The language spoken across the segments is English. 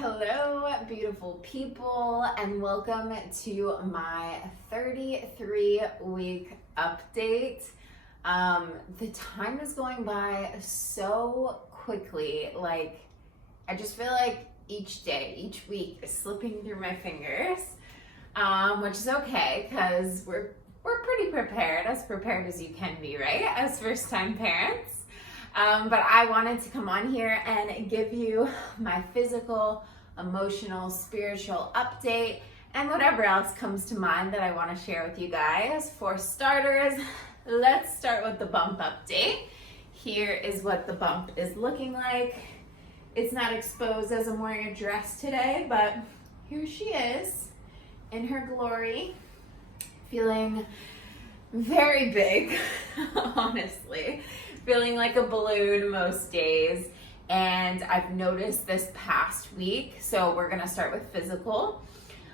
Hello, beautiful people, and welcome to my 33-week update. The time is going by so quickly. I just feel like each day, each week is slipping through my fingers, which is okay because we're pretty prepared as you can be, right? As first-time parents. But I wanted to come on here and give you my physical, emotional, spiritual update and whatever else comes to mind that I want to share with you guys. For starters, let's start with the bump update. Here is what the bump is looking like. It's not exposed as I'm wearing a dress today, but here she is in her glory, feeling very big, honestly. Feeling like a balloon most days. And I've noticed this past week, so we're gonna start with physical.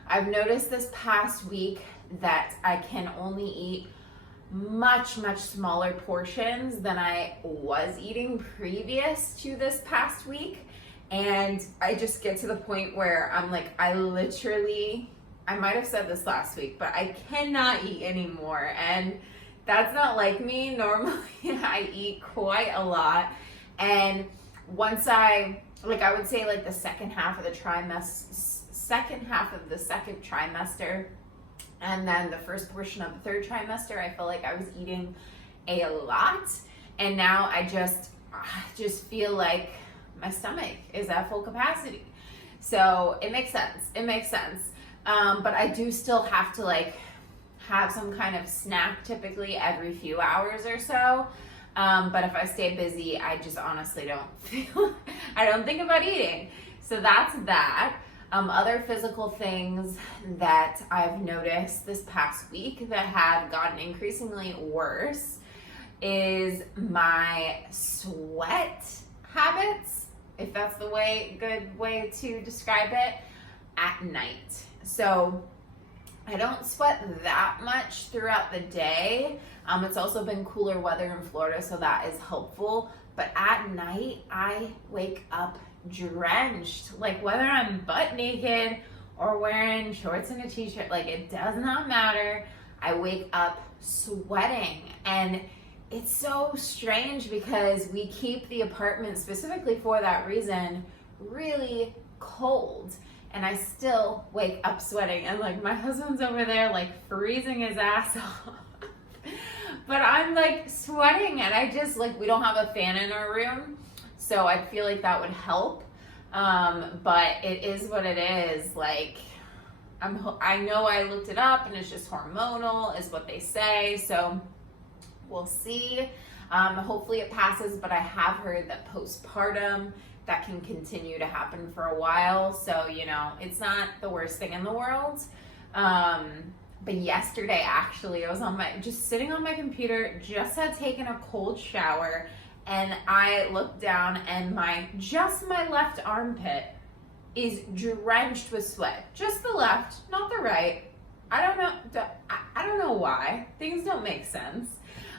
I've noticed this past week that I can only eat much smaller portions than I was eating previous to this past week. And I just get to the point where I'm like, I might have said this last week, but I cannot eat anymore. And that's not like me. Normally I eat quite a lot. And once I would say the second half of the second trimester, and then the first portion of the third trimester, I felt like I was eating a lot. And now I just feel like my stomach is at full capacity. So it makes sense. But I do still have to have some kind of snack typically every few hours or so. But if I stay busy, I just honestly I don't think about eating. So that's that. Other physical things that I've noticed this past week that have gotten increasingly worse is my sweat habits, if that's the good way to describe it, at night. So I don't sweat that much throughout the day. It's also been cooler weather in Florida, so that is helpful. But at night, I wake up drenched. Whether I'm butt naked or wearing shorts and a t-shirt, it does not matter. I wake up sweating. And it's so strange because we keep the apartment specifically for that reason really cold. And I still wake up sweating, and my husband's over there freezing his ass off. But I'm sweating, and I just we don't have a fan in our room, so I feel like that would help. But it is what it is. I know I looked it up, and it's just hormonal is what they say. So we'll see. Hopefully it passes, but I have heard that postpartum, that can continue to happen for a while. So, it's not the worst thing in the world. But yesterday, actually, I was just sitting on my computer, just had taken a cold shower, and I looked down and my left armpit is drenched with sweat. Just the left, not the right. I don't know why. Things don't make sense.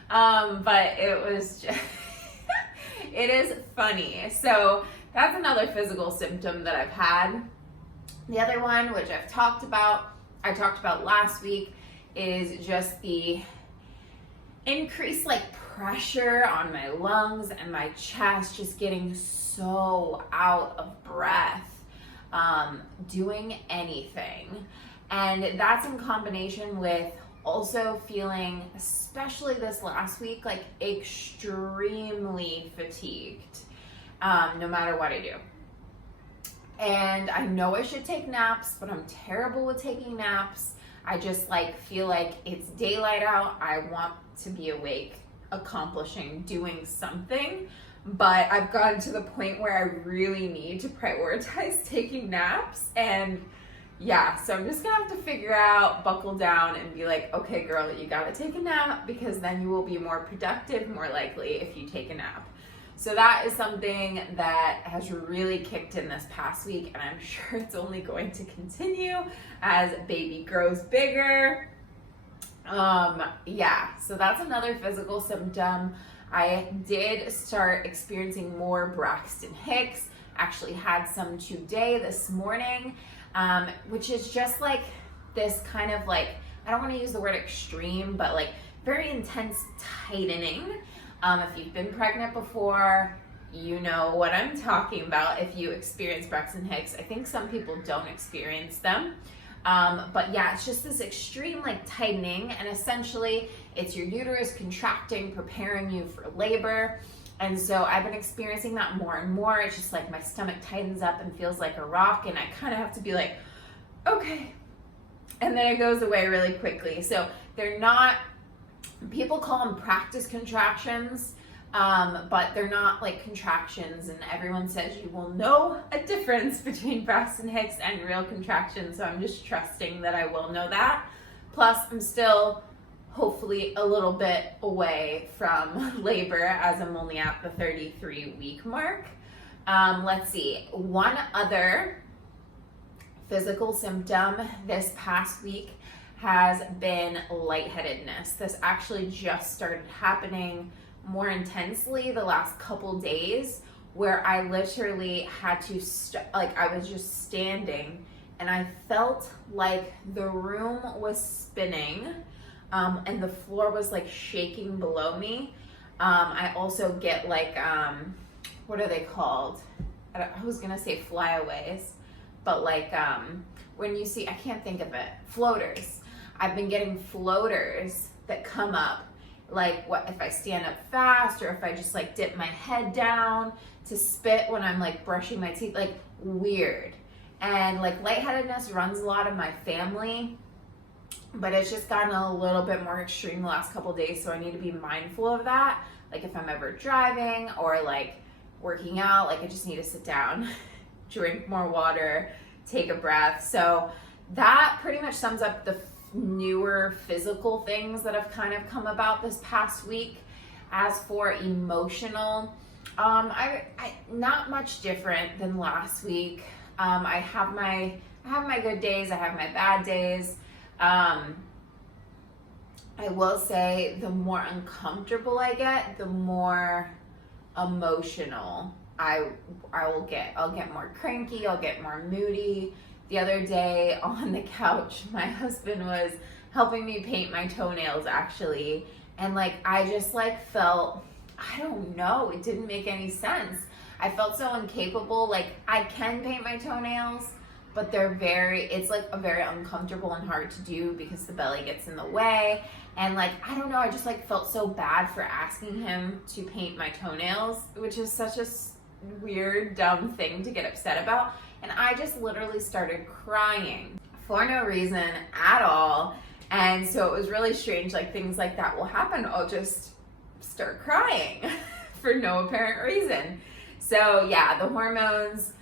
But it was just, it is funny. So that's another physical symptom that I've had. The other one, which I talked about last week, is just the increased pressure on my lungs and my chest, just getting so out of breath, doing anything. And that's in combination with also feeling, especially this last week, extremely fatigued, no matter what I do. And I know I should take naps, but I'm terrible with taking naps. I just feel like it's daylight out. I want to be awake, accomplishing, doing something. But I've gotten to the point where I really need to prioritize taking naps. And yeah, so I'm just gonna have to buckle down and be okay, girl, you gotta take a nap, because then you will be more productive, more likely, if you take a nap. So that is something that has really kicked in this past week, and I'm sure it's only going to continue as baby grows bigger. So that's another physical symptom. I did start experiencing more Braxton Hicks, Actually had some today, this morning, which is just like this kind of like, I don't want to use the word extreme, but like very intense tightening. If you've been pregnant before, you know what I'm talking about. If you experience Braxton Hicks, I think some people don't experience them. But yeah, it's just this extreme like tightening, and essentially it's your uterus contracting, preparing you for labor. And so I've been experiencing that more and more. It's just like my stomach tightens up and feels like a rock, and I kind of have to be like, okay. And then it goes away really quickly. So they're not, people call them practice contractions, but they're not like contractions, and everyone says you will know a difference between Braxton Hicks and real contractions, so I'm just trusting that I will know that. Plus, I'm still hopefully a little bit away from labor, as I'm only at the 33-week mark. Let's see, one other physical symptom this past week has been lightheadedness. This actually just started happening more intensely the last couple days, where I literally had to like I was just standing and I felt like the room was spinning, and the floor was like shaking below me. I also get like what are they called? I was gonna say flyaways, but like when you see, I can't think of it, floaters. I've been getting floaters that come up, like what if I stand up fast, or if I just like dip my head down to spit when I'm like brushing my teeth, like weird. And like lightheadedness runs a lot of my family, but it's just gotten a little bit more extreme the last couple of days, so I need to be mindful of that. Like if I'm ever driving or like working out, like I just need to sit down, drink more water, take a breath. So that pretty much sums up the newer physical things that have kind of come about this past week. As for emotional, I not much different than last week. I have my good days, I have my bad days. I will say the more uncomfortable I get, the more emotional I'll get more cranky, I'll get more moody. The other day on the couch, my husband was helping me paint my toenails actually. And like, I just like felt, I don't know, it didn't make any sense. I felt so incapable. Like I can paint my toenails, but it's like a very uncomfortable and hard to do because the belly gets in the way. And like, I don't know, I just like felt so bad for asking him to paint my toenails, which is such a weird, dumb thing to get upset about. And I just literally started crying for no reason at all. And so it was really strange, like things like that will happen. I'll just start crying for no apparent reason. So yeah, the hormones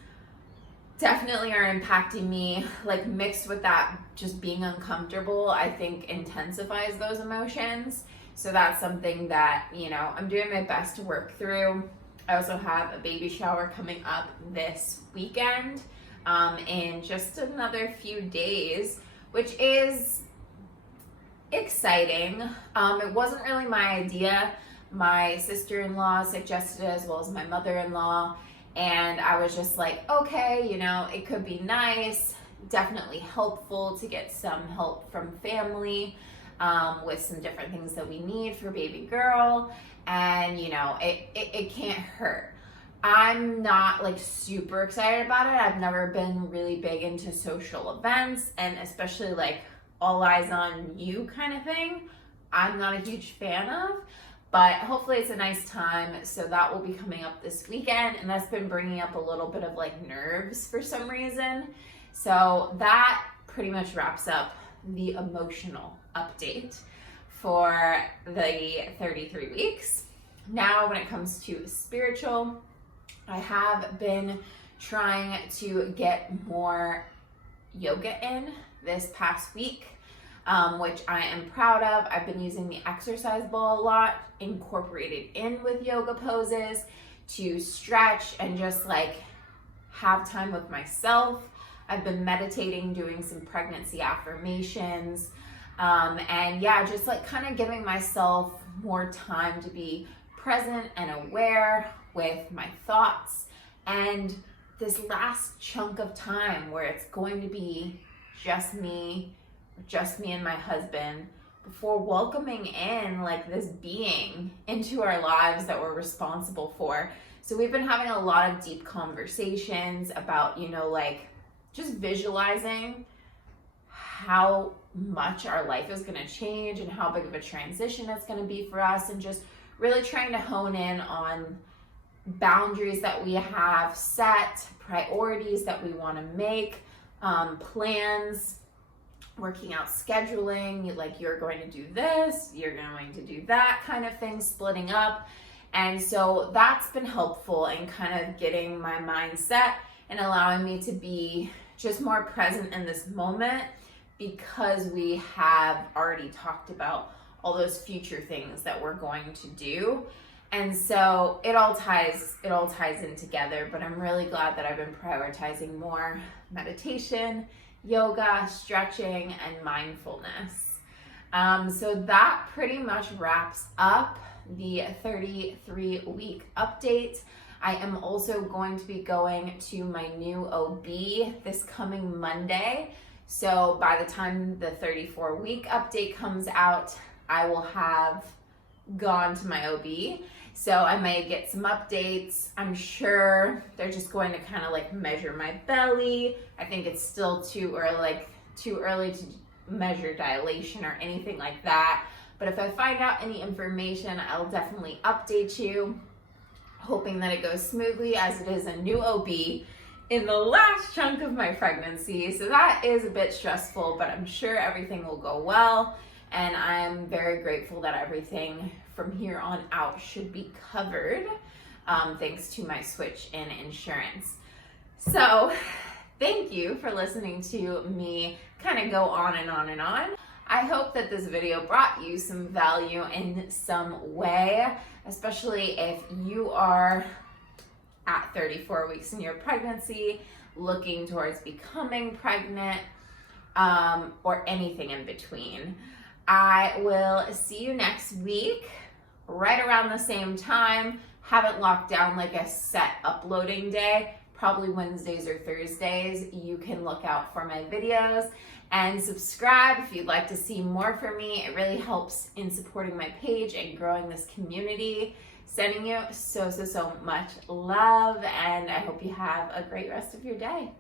definitely are impacting me, like mixed with that just being uncomfortable, I think intensifies those emotions. So that's something that, you know, I'm doing my best to work through. I also have a baby shower coming up this weekend in just another few days, which is exciting. It wasn't really my idea. My sister-in-law suggested it, as well as my mother-in-law, and I was just like, okay, you know, it could be nice, definitely helpful to get some help from family with some different things that we need for baby girl. And you know, it can't hurt. I'm not like super excited about it. I've never been really big into social events, and especially like all eyes on you kind of thing, I'm not a huge fan of, but hopefully it's a nice time. So that will be coming up this weekend, and that's been bringing up a little bit of like nerves for some reason. So that pretty much wraps up the emotional update for the 33 weeks. Now, when it comes to spiritual, I have been trying to get more yoga in this past week, which I am proud of. I've been using the exercise ball a lot, incorporated in with yoga poses to stretch and just like have time with myself. I've been meditating, doing some pregnancy affirmations, and yeah, just like kind of giving myself more time to be present and aware with my thoughts and this last chunk of time where it's going to be just me and my husband, before welcoming in like this being into our lives that we're responsible for. So we've been having a lot of deep conversations about, like just visualizing how much our life is going to change and how big of a transition it's going to be for us, and just really trying to hone in on boundaries that we have set, priorities that we want to make, plans, working out scheduling, like you're going to do this, you're going to do that kind of thing, splitting up. And so that's been helpful in kind of getting my mindset and allowing me to be just more present in this moment, because we have already talked about all those future things that we're going to do. And so it all ties in together, but I'm really glad that I've been prioritizing more meditation, yoga, stretching, and mindfulness. So that pretty much wraps up the 33-week update. I am also going to be going to my new OB this coming Monday. So by the time the 34-week update comes out, I will have gone to my OB. So I may get some updates. I'm sure they're just going to kind of like measure my belly. I think it's still too early to measure dilation or anything like that. But if I find out any information, I'll definitely update you, hoping that it goes smoothly, as it is a new OB in the last chunk of my pregnancy. So that is a bit stressful, but I'm sure everything will go well. And I'm very grateful that everything from here on out should be covered, thanks to my switch in insurance. So thank you for listening to me kind of go on and on and on. I hope that this video brought you some value in some way, especially if you are at 34 weeks in your pregnancy, looking towards becoming pregnant, or anything in between. I will see you next week, right around the same time. Haven't locked down like a set uploading day, probably Wednesdays or Thursdays. You can look out for my videos and subscribe if you'd like to see more from me. It really helps in supporting my page and growing this community. Sending you so much love, and I hope you have a great rest of your day.